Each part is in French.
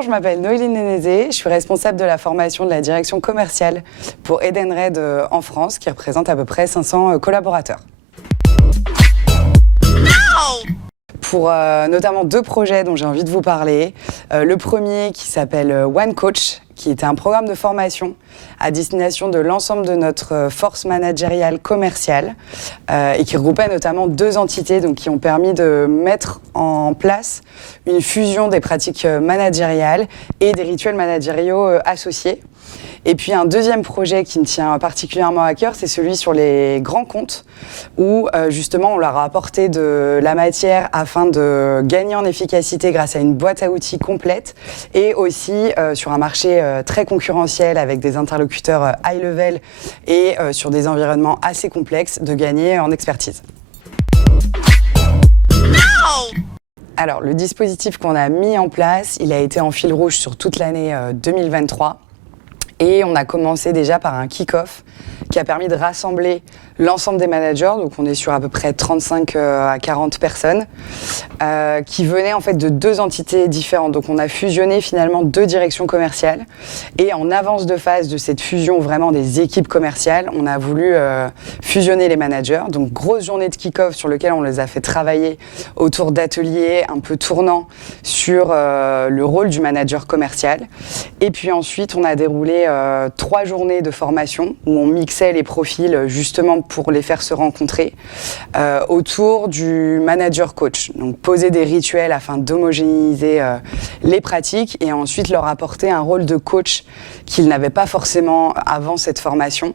Bonjour, je m'appelle Noéline Nénézé, je suis responsable de la formation de la direction commerciale pour Edenred en France, qui représente à peu près 500 collaborateurs. Pour notamment 2 projets dont j'ai envie de vous parler. Le premier qui s'appelle One Coach, qui était un programme de formation à destination de l'ensemble de notre force managériale commerciale et qui regroupait notamment 2 entités donc, qui ont permis de mettre en place une fusion des pratiques managériales et des rituels managériaux associés. Et puis un deuxième projet qui me tient particulièrement à cœur, c'est celui sur les grands comptes où justement on leur a apporté de la matière afin de gagner en efficacité grâce à une boîte à outils complète et aussi sur un marché très concurrentiel avec des interlocuteurs high level et sur des environnements assez complexes de gagner en expertise. Alors le dispositif qu'on a mis en place, il a été en fil rouge sur toute l'année 2023. Et on a commencé déjà par un kick-off qui a permis de rassembler l'ensemble des managers, donc on est sur à peu près 35 à 40 personnes, qui venaient en fait de 2 entités différentes. Donc on a fusionné finalement 2 directions commerciales et en avance de phase de cette fusion vraiment des équipes commerciales, on a voulu fusionner les managers. Donc grosse journée de kick-off sur lequel on les a fait travailler autour d'ateliers un peu tournants sur le rôle du manager commercial. Et puis ensuite on a déroulé 3 journées de formation où on mixait les profils justement pour les faire se rencontrer autour du manager coach. Donc poser des rituels afin d'homogénéiser les pratiques et ensuite leur apporter un rôle de coach qu'ils n'avaient pas forcément avant cette formation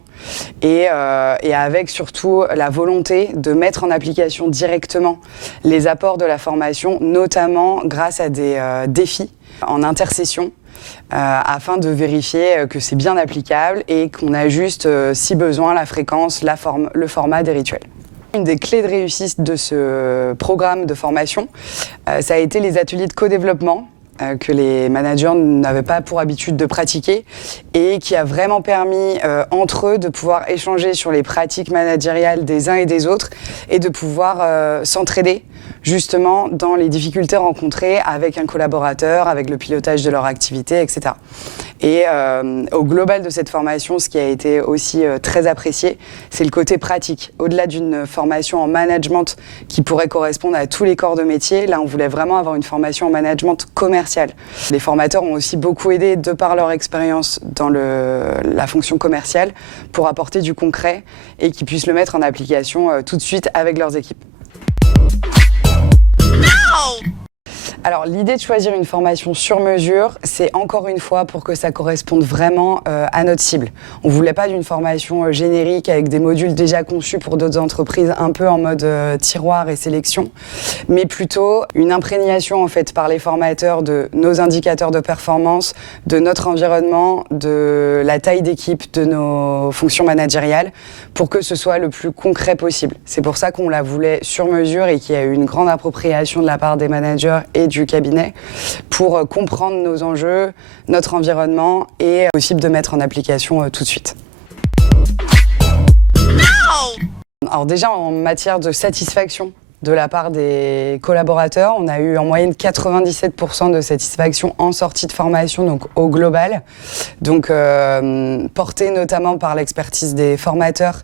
et avec surtout la volonté de mettre en application directement les apports de la formation, notamment grâce à des défis en intercession. Afin de vérifier que c'est bien applicable et qu'on ajuste, si besoin, la fréquence, le format des rituels. Une des clés de réussite de ce programme de formation, ça a été les ateliers de co-développement que les managers n'avaient pas pour habitude de pratiquer et qui a vraiment permis entre eux de pouvoir échanger sur les pratiques managériales des uns et des autres et de pouvoir s'entraider justement dans les difficultés rencontrées avec un collaborateur, avec le pilotage de leur activité, etc. Et au global de cette formation, ce qui a été aussi très apprécié, c'est le côté pratique. Au-delà d'une formation en management qui pourrait correspondre à tous les corps de métier, là on voulait vraiment avoir une formation en management commercial. Les formateurs ont aussi beaucoup aidé de par leur expérience dans la fonction commerciale pour apporter du concret et qu'ils puissent le mettre en application tout de suite avec leurs équipes. Alors l'idée de choisir une formation sur mesure, c'est encore une fois pour que ça corresponde vraiment à notre cible. On ne voulait pas d'une formation générique avec des modules déjà conçus pour d'autres entreprises un peu en mode tiroir et sélection, mais plutôt une imprégnation en fait par les formateurs de nos indicateurs de performance, de notre environnement, de la taille d'équipe, de nos fonctions managériales, pour que ce soit le plus concret possible. C'est pour ça qu'on la voulait sur mesure et qu'il y a eu une grande appropriation de la part des managers et du cabinet pour comprendre nos enjeux, notre environnement et possible de mettre en application tout de suite. Alors déjà en matière de satisfaction de la part des collaborateurs, on a eu en moyenne 97% de satisfaction en sortie de formation, donc au global. Donc porté notamment par l'expertise des formateurs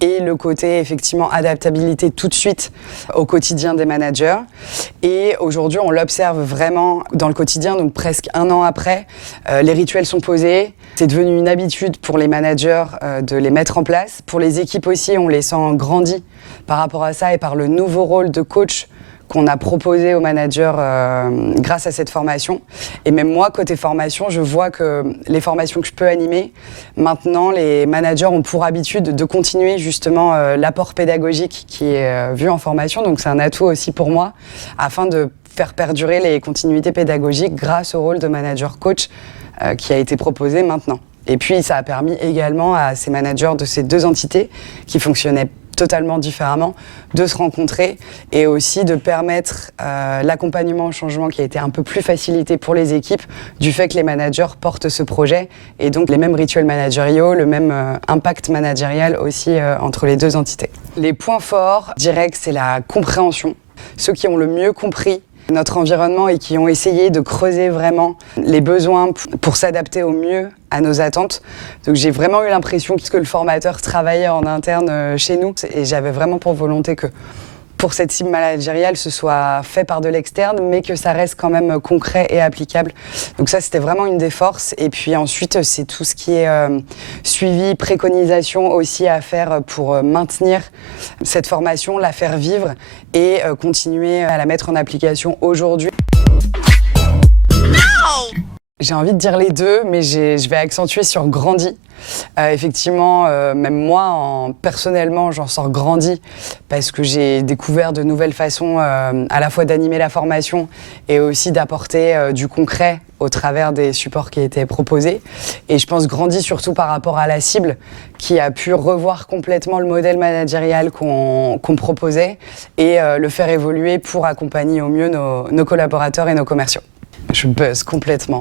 et le côté effectivement adaptabilité tout de suite au quotidien des managers. Et aujourd'hui, on l'observe vraiment dans le quotidien, donc presque 1 an après, les rituels sont posés. C'est devenu une habitude pour les managers de les mettre en place. Pour les équipes aussi, on les sent grandis par rapport à ça et par le nouveau rôle de coach qu'on a proposé aux managers grâce à cette formation. Et même moi, côté formation, je vois que les formations que je peux animer, maintenant, les managers ont pour habitude de continuer justement l'apport pédagogique qui est vu en formation. Donc c'est un atout aussi pour moi, afin de faire perdurer les continuités pédagogiques grâce au rôle de manager-coach qui a été proposé maintenant. Et puis ça a permis également à ces managers de ces 2 entités qui fonctionnaient totalement différemment, de se rencontrer et aussi de permettre l'accompagnement au changement qui a été un peu plus facilité pour les équipes du fait que les managers portent ce projet et donc les mêmes rituels managériaux, le même impact managérial aussi entre les 2 entités. Les points forts, je dirais que c'est la compréhension. Ceux qui ont le mieux compris notre environnement et qui ont essayé de creuser vraiment les besoins pour s'adapter au mieux à nos attentes. Donc j'ai vraiment eu l'impression que le formateur travaillait en interne chez nous et j'avais vraiment pour volonté que pour cette cible managériale, ce soit fait par de l'externe, mais que ça reste quand même concret et applicable. Donc ça, c'était vraiment une des forces. Et puis ensuite, c'est tout ce qui est suivi, préconisation aussi à faire pour maintenir cette formation, la faire vivre et continuer à la mettre en application aujourd'hui. J'ai envie de dire les deux, mais je vais accentuer sur grandi. Effectivement, même moi, personnellement, j'en sors grandi parce que j'ai découvert de nouvelles façons à la fois d'animer la formation et aussi d'apporter du concret au travers des supports qui étaient proposés. Et je pense grandi surtout par rapport à la cible qui a pu revoir complètement le modèle managérial qu'on proposait et le faire évoluer pour accompagner au mieux nos collaborateurs et nos commerciaux. Je buzz complètement.